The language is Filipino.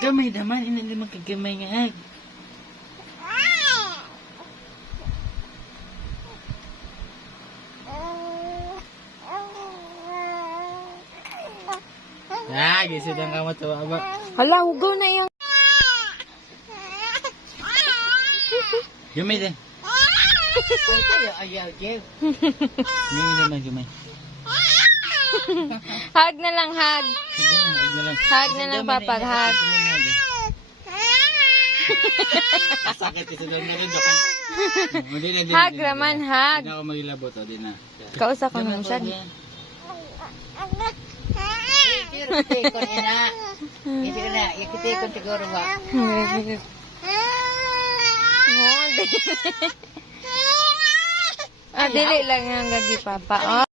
Gamay naman, hindi magkagamay nga hag. Ah, gisod ang kamot to, aba. Hala, hugaw na yung... Gamay din. Ayaw, Jeff. Gamay naman, gamay. Hug na lang, hug. Sige na, hag na lang. Hug na lang, Papa, hug. Sakit ito doon na rin, Jokan. Hug naman, hug. Hindi na ako magilabot, o, di na. Kausa ko naman siya. Ikitikon ina. Ikitikon na. Ikitikon siguro ba? Dili lang yung gagi, Papa. Oh.